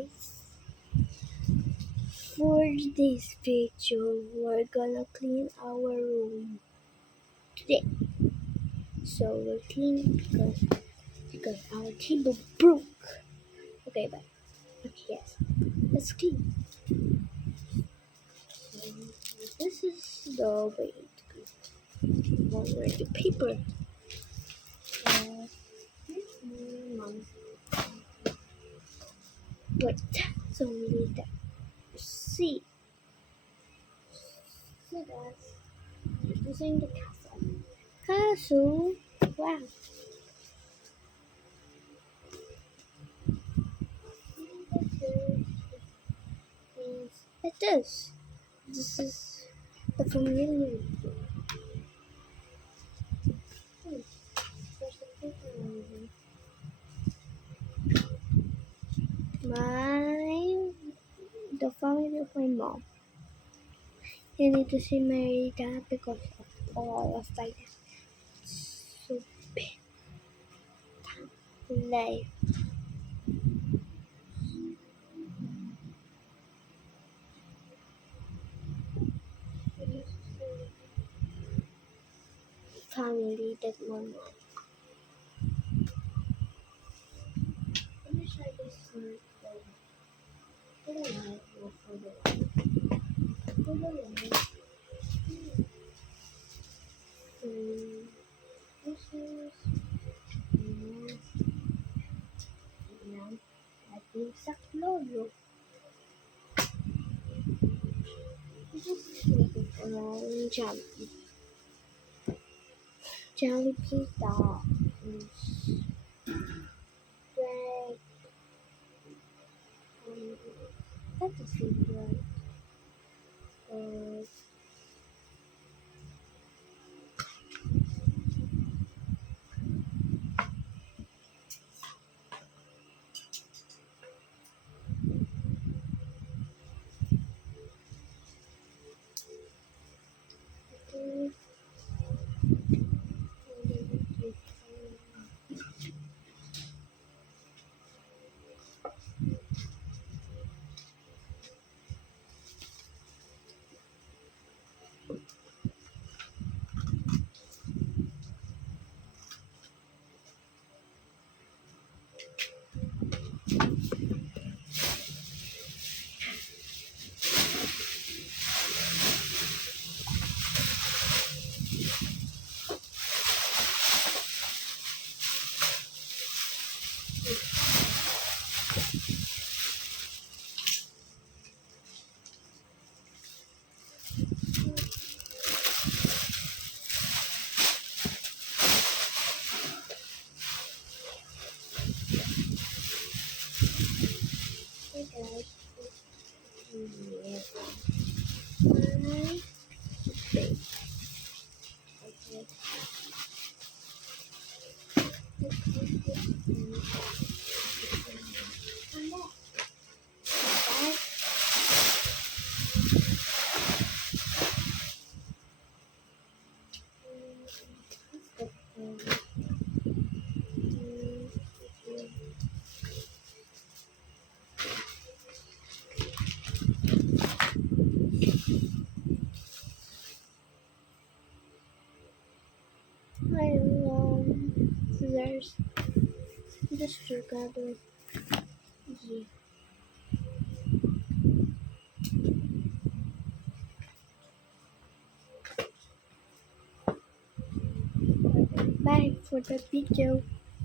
guys, for this video we're gonna clean our room today. So we're cleaning because our table broke. Okay, but yes, let's clean. So this is the way to over the paper. Mom. Wait, so we need that. See. So guys, using the castle. Castle. Wow. It is. This is the familiar. The family of my mom. You need to see my dad because of all of that. So big life. Family that my mom. Let me try this one. I don't like what for this is I think Saklolo. This is like jelly pizza is bread. That is good. Uh, hey guys. Yeah. Okay. Hi, scissors. Just together. Yeah. Bye for the video.